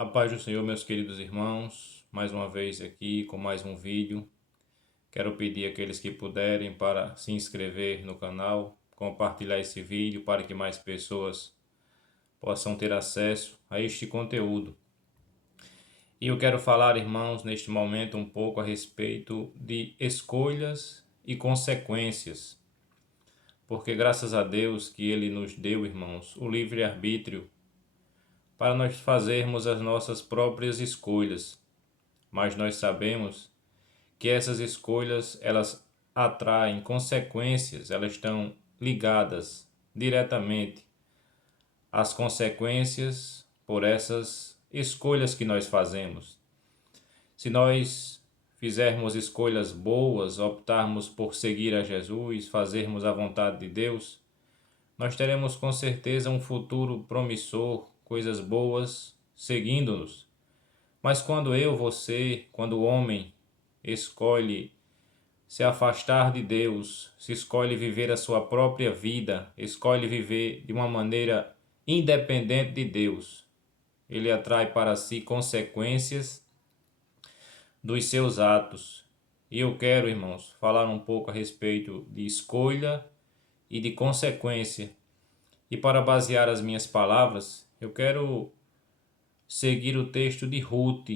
A paz do Senhor, meus queridos irmãos, mais uma vez aqui com mais um vídeo. Quero pedir àqueles que puderem para se inscrever no canal, compartilhar esse vídeo para que mais pessoas possam ter acesso a este conteúdo. E eu quero falar, irmãos, neste momento um pouco a respeito de escolhas e consequências. Porque graças a Deus que Ele nos deu, irmãos, o livre-arbítrio para nós fazermos as nossas próprias escolhas. Mas nós sabemos que essas escolhas, elas atraem consequências, elas estão ligadas diretamente às consequências por essas escolhas que nós fazemos. Se nós fizermos escolhas boas, optarmos por seguir a Jesus, fazermos a vontade de Deus, nós teremos com certeza um futuro promissor, coisas boas seguindo-nos. Mas quando o homem escolhe se afastar de Deus, se escolhe viver a sua própria vida, escolhe viver de uma maneira independente de Deus, ele atrai para si consequências dos seus atos. E eu quero, irmãos, falar um pouco a respeito de escolha e de consequência. E para basear as minhas palavras, eu quero seguir o texto de Ruth,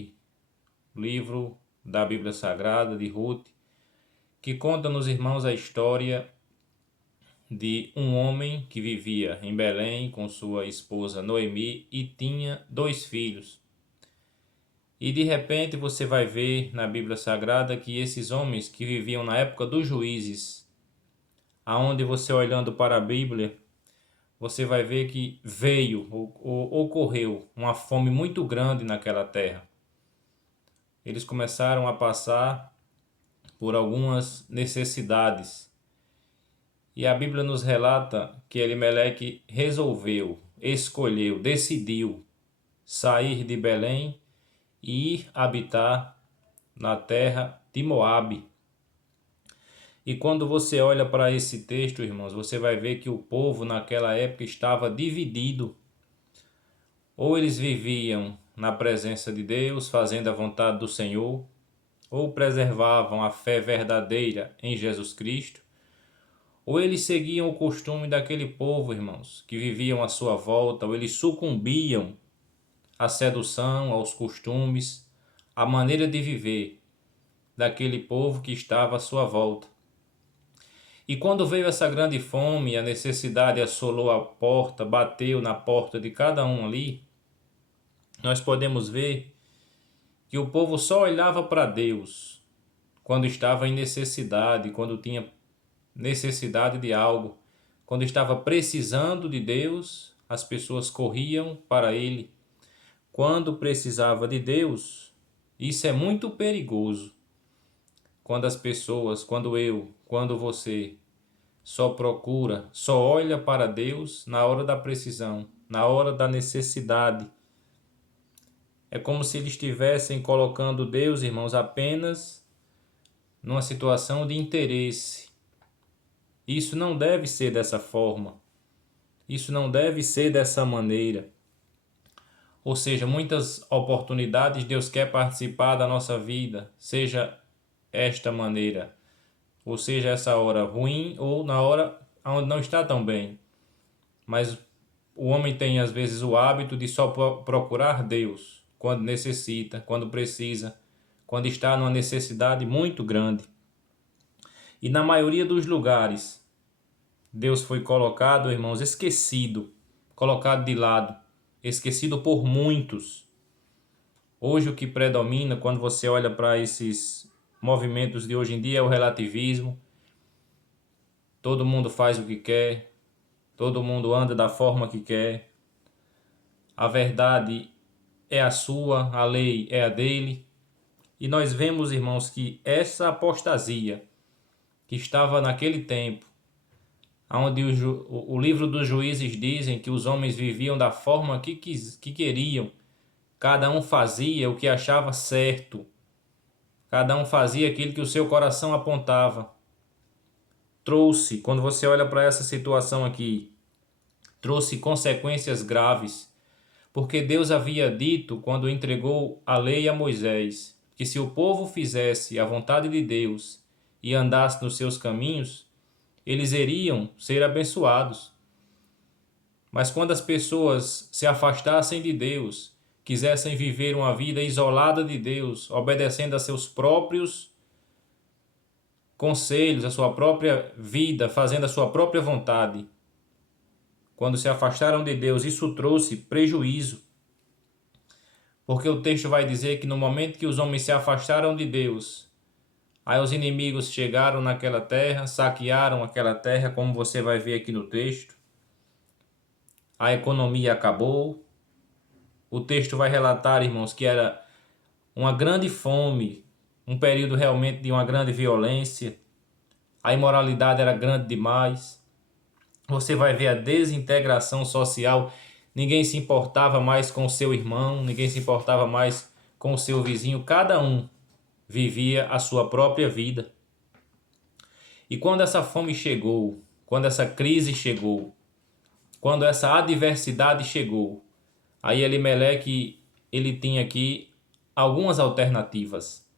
livro da Bíblia Sagrada de Ruth, que conta nos irmãos a história de um homem que vivia em Belém com sua esposa Noemi e tinha 2 filhos. E de repente você vai ver na Bíblia Sagrada que esses homens que viviam na época dos juízes, aonde você olhando para a Bíblia, você vai ver que ocorreu uma fome muito grande naquela terra. Eles começaram a passar por algumas necessidades. E a Bíblia nos relata que Elimeleque escolheu, decidiu sair de Belém e ir habitar na terra de Moabe. E quando você olha para esse texto, irmãos, você vai ver que o povo naquela época estava dividido. Ou eles viviam na presença de Deus, fazendo a vontade do Senhor, ou preservavam a fé verdadeira em Jesus Cristo, ou eles seguiam o costume daquele povo, irmãos, que viviam à sua volta, ou eles sucumbiam à sedução, aos costumes, à maneira de viver daquele povo que estava à sua volta. E quando veio essa grande fome, a necessidade assolou a porta, bateu na porta de cada um ali, nós podemos ver que o povo só olhava para Deus quando estava em necessidade, quando tinha necessidade de algo. Quando estava precisando de Deus, as pessoas corriam para Ele. Quando precisava de Deus, isso é muito perigoso. Quando as pessoas, quando você só procura, só olha para Deus na hora da precisão, na hora da necessidade. É como se eles estivessem colocando Deus, irmãos, apenas numa situação de interesse. Isso não deve ser dessa forma. Isso não deve ser dessa maneira. Ou seja, muitas oportunidades Deus quer participar da nossa vida, seja esta maneira, ou seja essa hora ruim ou na hora onde não está tão bem. Mas o homem tem às vezes o hábito de só procurar Deus quando necessita, quando precisa, quando está numa necessidade muito grande. E na maioria dos lugares, Deus foi colocado, irmãos, esquecido, colocado de lado, esquecido por muitos. Hoje o que predomina quando você olha para esses movimentos de hoje em dia é o relativismo. Todo mundo faz o que quer, todo mundo anda da forma que quer. A verdade é a sua, a lei é a dele. E nós vemos, irmãos, que essa apostasia que estava naquele tempo, onde o livro dos Juízes dizem que os homens viviam da forma que queriam, cada um fazia o que achava certo, cada um fazia aquilo que o seu coração apontava. Quando você olha para essa situação aqui, trouxe consequências graves, porque Deus havia dito, quando entregou a lei a Moisés, que se o povo fizesse a vontade de Deus e andasse nos seus caminhos, eles iriam ser abençoados. Mas quando as pessoas se afastassem de Deus, quisessem viver uma vida isolada de Deus, obedecendo a seus próprios conselhos, a sua própria vida, fazendo a sua própria vontade, quando se afastaram de Deus, isso trouxe prejuízo. Porque o texto vai dizer que no momento que os homens se afastaram de Deus, aí os inimigos chegaram naquela terra, saquearam aquela terra, como você vai ver aqui no texto. A economia acabou. O texto vai relatar, irmãos, que era uma grande fome, um período realmente de uma grande violência. A imoralidade era grande demais. Você vai ver a desintegração social. Ninguém se importava mais com o seu irmão, ninguém se importava mais com o seu vizinho. Cada um vivia a sua própria vida. E quando essa fome chegou, quando essa crise chegou, quando essa adversidade chegou, aí Elimeleque, ele tinha aqui algumas alternativas.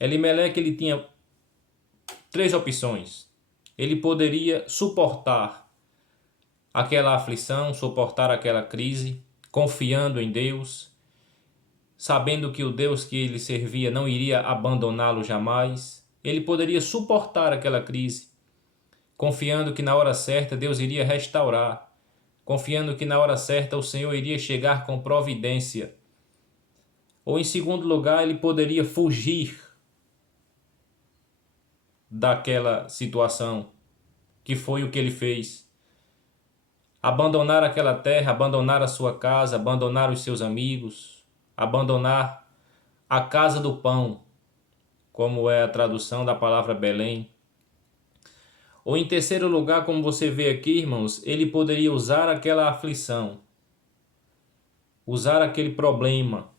Elimeleque, ele tinha 3 opções. Ele poderia suportar aquela aflição, suportar aquela crise, confiando em Deus, sabendo que o Deus que ele servia não iria abandoná-lo jamais. Ele poderia suportar aquela crise, confiando que na hora certa Deus iria restaurar, confiando que na hora certa o Senhor iria chegar com providência. Ou em segundo lugar, ele poderia fugir daquela situação, que foi o que ele fez. Abandonar aquela terra, abandonar a sua casa, abandonar os seus amigos, abandonar a casa do pão, como é a tradução da palavra Belém. Ou em terceiro lugar, como você vê aqui, irmãos, ele poderia usar aquela aflição, usar aquele problema,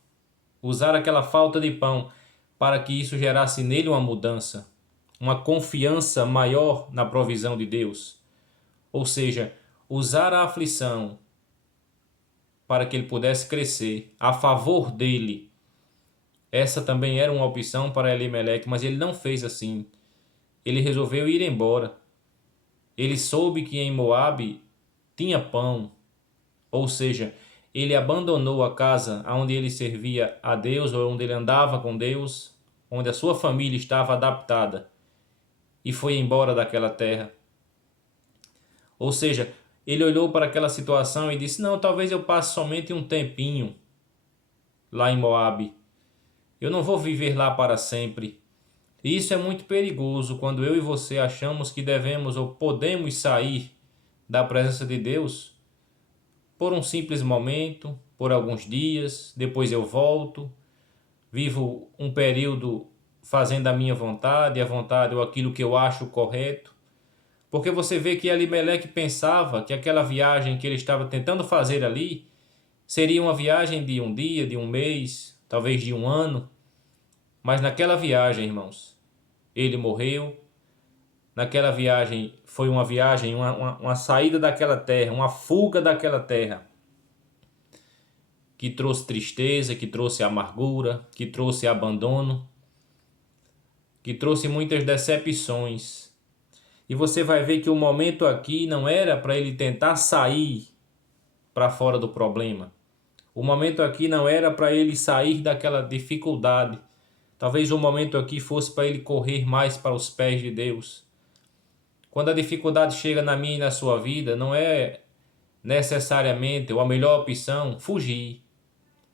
usar aquela falta de pão, para que isso gerasse nele uma mudança, uma confiança maior na provisão de Deus. Ou seja, usar a aflição para que ele pudesse crescer a favor dele. Essa também era uma opção para Elimeleque, mas ele não fez assim. Ele resolveu ir embora. Ele soube que em Moabe tinha pão, ou seja, ele abandonou a casa onde ele servia a Deus, ou onde ele andava com Deus, onde a sua família estava adaptada, e foi embora daquela terra. Ou seja, ele olhou para aquela situação e disse: não, talvez eu passe somente um tempinho lá em Moabe. Eu não vou viver lá para sempre. E isso é muito perigoso quando eu e você achamos que devemos ou podemos sair da presença de Deus por um simples momento, por alguns dias, depois eu volto, vivo um período fazendo a minha vontade, a vontade ou aquilo que eu acho correto. Porque você vê que Elimeleque pensava que aquela viagem que ele estava tentando fazer ali seria uma viagem de um dia, de um mês, talvez de um ano. Mas naquela viagem, irmãos, ele morreu. Naquela viagem foi uma viagem, uma saída daquela terra, uma fuga daquela terra, que trouxe tristeza, que trouxe amargura, que trouxe abandono, que trouxe muitas decepções. E você vai ver que o momento aqui não era para ele tentar sair para fora do problema. O momento aqui não era para ele sair daquela dificuldade. Talvez o momento aqui fosse para ele correr mais para os pés de Deus. Quando a dificuldade chega na minha e na sua vida, não é necessariamente ou a melhor opção fugir.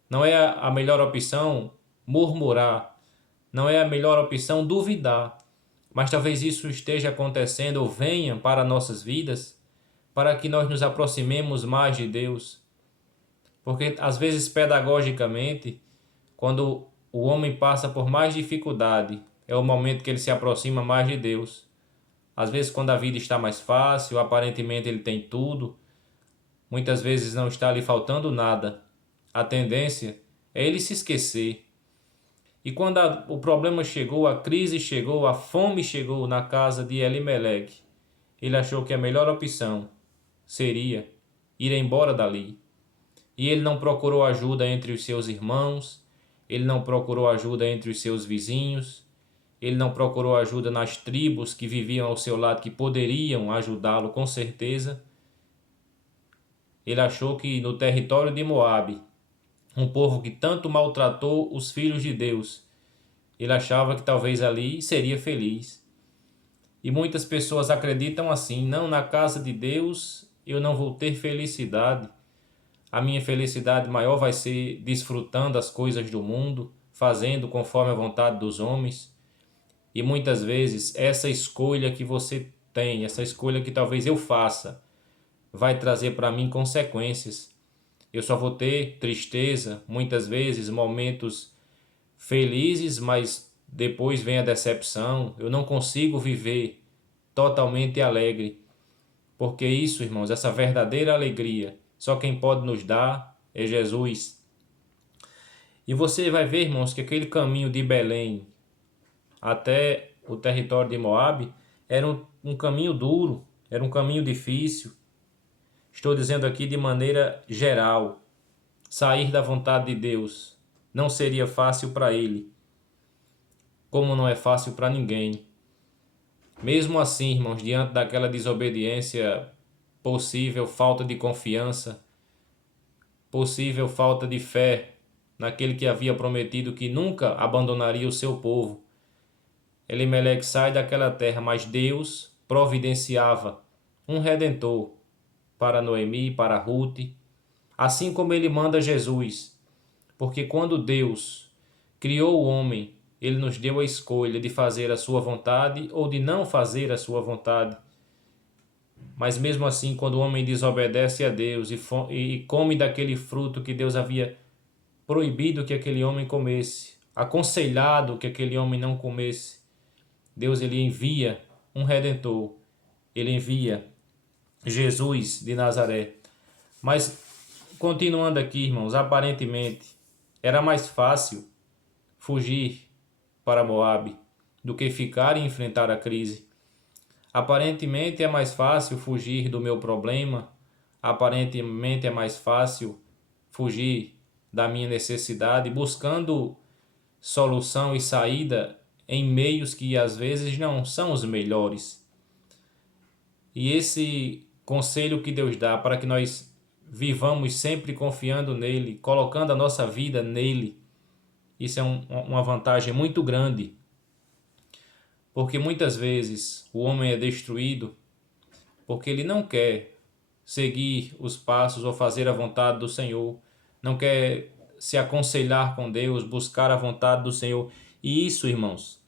Não é a melhor opção murmurar. Não é a melhor opção duvidar. Mas talvez isso esteja acontecendo ou venha para nossas vidas para que nós nos aproximemos mais de Deus. Porque às vezes pedagogicamente, quando o homem passa por mais dificuldade, é o momento que ele se aproxima mais de Deus. Às vezes quando a vida está mais fácil, aparentemente ele tem tudo, muitas vezes não está lhe faltando nada. A tendência é ele se esquecer. E quando o problema chegou, a crise chegou, a fome chegou na casa de Elimeleque, ele achou que a melhor opção seria ir embora dali. E ele não procurou ajuda entre os seus irmãos, ele não procurou ajuda entre os seus vizinhos, ele não procurou ajuda nas tribos que viviam ao seu lado, que poderiam ajudá-lo com certeza. Ele achou que no território de Moabe, um povo que tanto maltratou os filhos de Deus, ele achava que talvez ali seria feliz. E muitas pessoas acreditam assim: não, na casa de Deus eu não vou ter felicidade. A minha felicidade maior vai ser desfrutando as coisas do mundo, fazendo conforme a vontade dos homens. E muitas vezes essa escolha que você tem, essa escolha que talvez eu faça, vai trazer para mim consequências. Eu só vou ter tristeza, muitas vezes momentos felizes, mas depois vem a decepção. Eu não consigo viver totalmente alegre, porque isso, irmãos, essa verdadeira alegria, só quem pode nos dar é Jesus. E você vai ver, irmãos, que aquele caminho de Belém até o território de Moabe era um caminho duro, era um caminho difícil. Estou dizendo aqui de maneira geral. Sair da vontade de Deus não seria fácil para ele, como não é fácil para ninguém. Mesmo assim, irmãos, diante daquela desobediência, possível falta de confiança, possível falta de fé naquele que havia prometido que nunca abandonaria o seu povo, Elimeleque sai daquela terra, mas Deus providenciava um redentor para Noemi, para Ruth, assim como ele manda Jesus, porque quando Deus criou o homem, ele nos deu a escolha de fazer a sua vontade ou de não fazer a sua vontade. Mas mesmo assim, quando o homem desobedece a Deus e come daquele fruto que Deus havia proibido que aquele homem comesse, aconselhado que aquele homem não comesse, Deus ele envia um redentor, ele envia Jesus de Nazaré. Mas continuando aqui, irmãos, aparentemente era mais fácil fugir para Moabe do que ficar e enfrentar a crise. Aparentemente é mais fácil fugir do meu problema, aparentemente é mais fácil fugir da minha necessidade, buscando solução e saída em meios que às vezes não são os melhores. E esse conselho que Deus dá para que nós vivamos sempre confiando nele, colocando a nossa vida nele, isso é uma vantagem muito grande. Porque muitas vezes o homem é destruído porque ele não quer seguir os passos ou fazer a vontade do Senhor, não quer se aconselhar com Deus, buscar a vontade do Senhor. E isso, irmãos,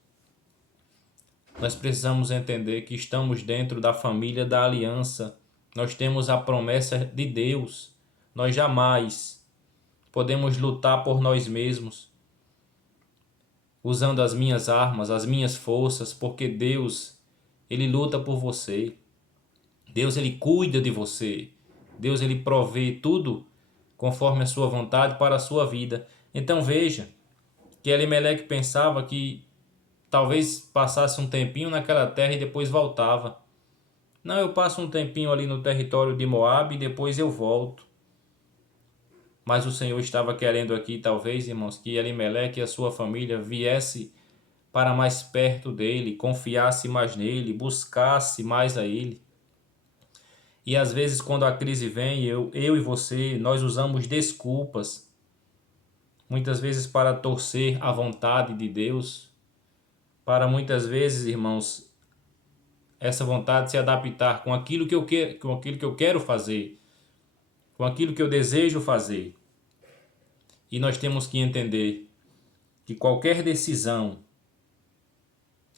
nós precisamos entender que estamos dentro da família da aliança. Nós temos a promessa de Deus. Nós jamais podemos lutar por nós mesmos, usando as minhas armas, as minhas forças, porque Deus, ele luta por você. Deus, ele cuida de você. Deus, ele provê tudo conforme a sua vontade para a sua vida. Então veja que Elimeleque pensava que talvez passasse um tempinho naquela terra e depois voltava. Não, eu passo um tempinho ali no território de Moabe e depois eu volto. Mas o Senhor estava querendo aqui, talvez, irmãos, que Elimeleque e a sua família viesse para mais perto dele, confiasse mais nele, buscasse mais a ele. E às vezes quando a crise vem, eu e você, nós usamos desculpas, muitas vezes para torcer a vontade de Deus, para muitas vezes, irmãos, essa vontade se adaptar com aquilo que eu quero, com aquilo que eu quero fazer, com aquilo que eu desejo fazer. E nós temos que entender que qualquer decisão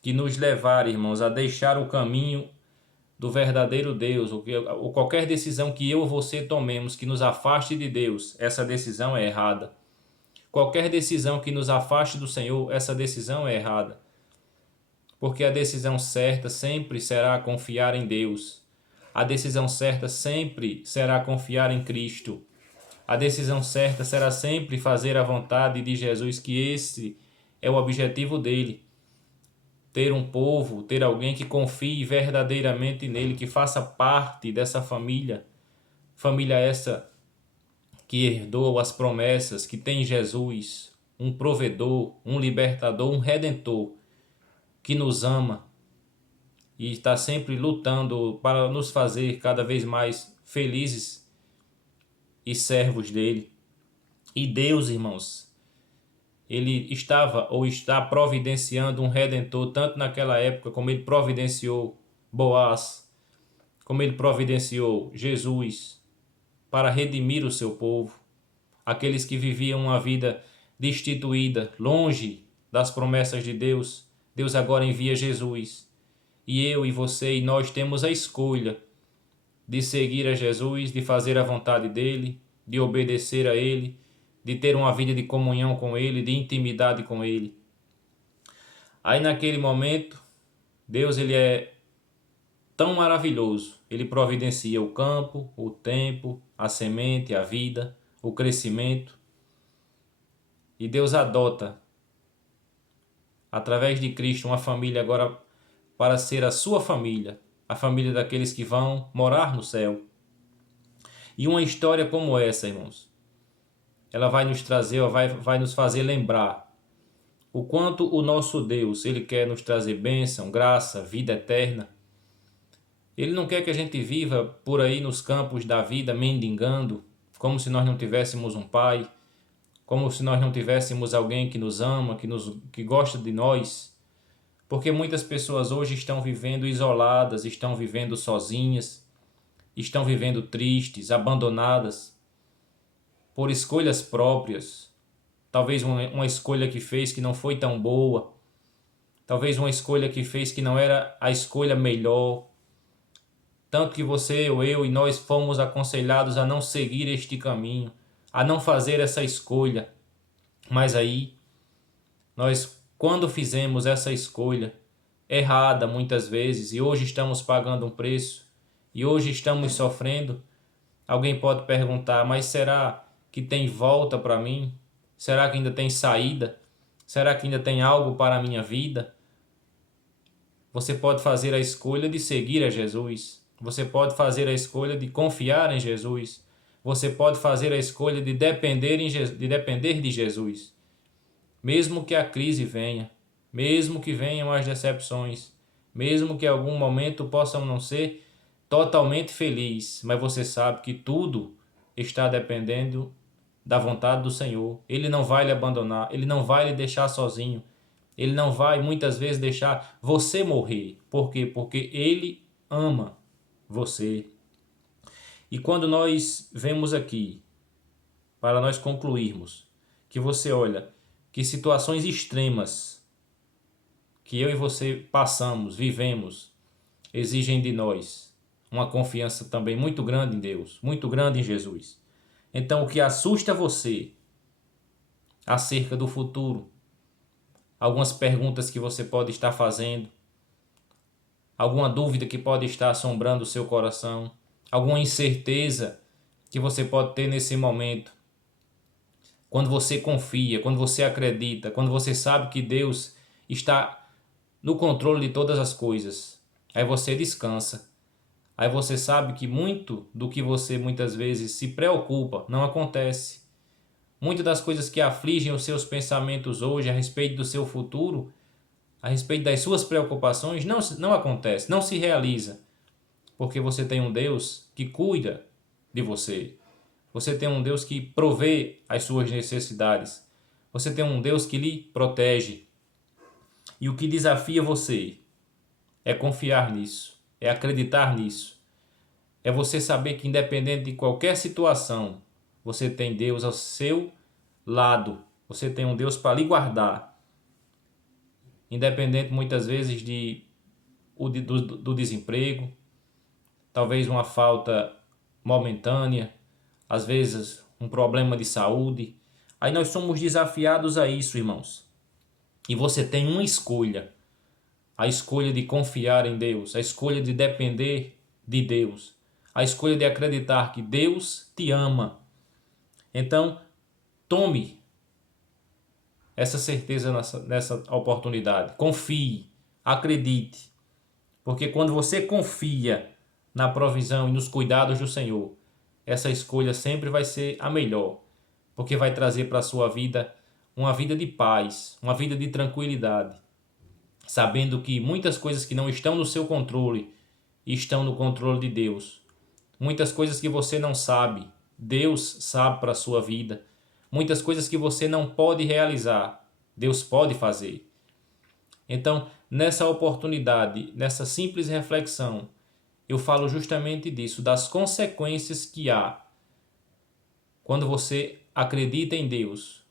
que nos levar, irmãos, a deixar o caminho do verdadeiro Deus, ou qualquer decisão que eu ou você tomemos que nos afaste de Deus, essa decisão é errada. Qualquer decisão que nos afaste do Senhor, essa decisão é errada. Porque a decisão certa sempre será confiar em Deus. A decisão certa sempre será confiar em Cristo. A decisão certa será sempre fazer a vontade de Jesus, que esse é o objetivo dele. Ter um povo, ter alguém que confie verdadeiramente nele, que faça parte dessa família. Família essa que herdou as promessas, que tem em Jesus um provedor, um libertador, um redentor, que nos ama e está sempre lutando para nos fazer cada vez mais felizes e servos dele. E Deus, irmãos, ele estava ou está providenciando um redentor, tanto naquela época como ele providenciou Boaz, como ele providenciou Jesus, para redimir o seu povo, aqueles que viviam uma vida destituída, longe das promessas de Deus. Deus agora envia Jesus. E eu e você e nós temos a escolha de seguir a Jesus, de fazer a vontade dele, de obedecer a ele, de ter uma vida de comunhão com ele, de intimidade com ele. Aí naquele momento, Deus ele é tão maravilhoso. Ele providencia o campo, o tempo, a semente, a vida, o crescimento. E Deus adota, através de Cristo, uma família agora para ser a sua família, a família daqueles que vão morar no céu. E uma história como essa, irmãos, ela vai nos trazer, vai nos fazer lembrar o quanto o nosso Deus, ele quer nos trazer bênção, graça, vida eterna. Ele não quer que a gente viva por aí nos campos da vida mendigando, como se nós não tivéssemos um pai, como se nós não tivéssemos alguém que nos ama, que gosta de nós. Porque muitas pessoas hoje estão vivendo isoladas, estão vivendo sozinhas, estão vivendo tristes, abandonadas, por escolhas próprias. Talvez uma escolha que fez que não foi tão boa, talvez uma escolha que fez que não era a escolha melhor. Tanto que você, ou eu e nós fomos aconselhados a não seguir este caminho, a não fazer essa escolha. Mas aí, nós, quando fizemos essa escolha errada muitas vezes, e hoje estamos pagando um preço, e hoje estamos sofrendo, alguém pode perguntar, mas será que tem volta para mim? Será que ainda tem saída? Será que ainda tem algo para a minha vida? Você pode fazer a escolha de seguir a Jesus. Você pode fazer a escolha de confiar em Jesus. Você pode fazer a escolha de depender de Jesus. Mesmo que a crise venha, mesmo que venham as decepções, mesmo que em algum momento possam não ser totalmente feliz, mas você sabe que tudo está dependendo da vontade do Senhor. Ele não vai lhe abandonar, ele não vai lhe deixar sozinho. Ele não vai muitas vezes deixar você morrer. Por quê? Porque ele ama você. E quando nós vemos aqui, para nós concluirmos, que você olha, que situações extremas que eu e você passamos, vivemos, exigem de nós uma confiança também muito grande em Deus, muito grande em Jesus. Então o que assusta você acerca do futuro, algumas perguntas que você pode estar fazendo, alguma dúvida que pode estar assombrando o seu coração, alguma incerteza que você pode ter nesse momento. Quando você confia, quando você acredita, quando você sabe que Deus está no controle de todas as coisas, aí você descansa. Aí você sabe que muito do que você muitas vezes se preocupa não acontece. Muitas das coisas que afligem os seus pensamentos hoje a respeito do seu futuro, a respeito das suas preocupações, não acontece, não se realiza. Porque você tem um Deus que cuida de você. Você tem um Deus que provê as suas necessidades. Você tem um Deus que lhe protege. E o que desafia você é confiar nisso, é acreditar nisso. É você saber que independente de qualquer situação, você tem Deus ao seu lado. Você tem um Deus para lhe guardar. Independente muitas vezes do desemprego, talvez uma falta momentânea, às vezes um problema de saúde. Aí nós somos desafiados a isso, irmãos. E você tem uma escolha. A escolha de confiar em Deus, a escolha de depender de Deus, a escolha de acreditar que Deus te ama. Então, tome essa certeza nessa oportunidade. Confie, acredite. Porque quando você confia na provisão e nos cuidados do Senhor, essa escolha sempre vai ser a melhor, porque vai trazer para a sua vida uma vida de paz, uma vida de tranquilidade, sabendo que muitas coisas que não estão no seu controle estão no controle de Deus. Muitas coisas que você não sabe, Deus sabe para a sua vida. Muitas coisas que você não pode realizar, Deus pode fazer. Então, nessa oportunidade, nessa simples reflexão, eu falo justamente disso, das consequências que há quando você acredita em Deus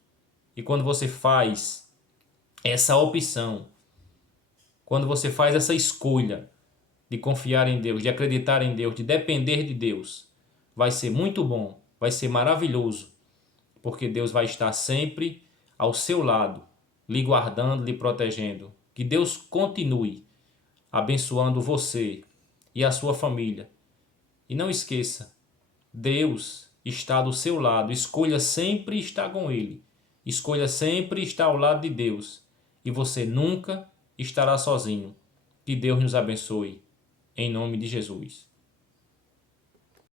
e quando você faz essa opção, quando você faz essa escolha de confiar em Deus, de acreditar em Deus, de depender de Deus, vai ser muito bom, vai ser maravilhoso, porque Deus vai estar sempre ao seu lado, lhe guardando, lhe protegendo. Que Deus continue abençoando você e a sua família. E não esqueça, Deus está do seu lado. Escolha sempre estar com Ele. Escolha sempre estar ao lado de Deus. E você nunca estará sozinho. Que Deus nos abençoe. Em nome de Jesus.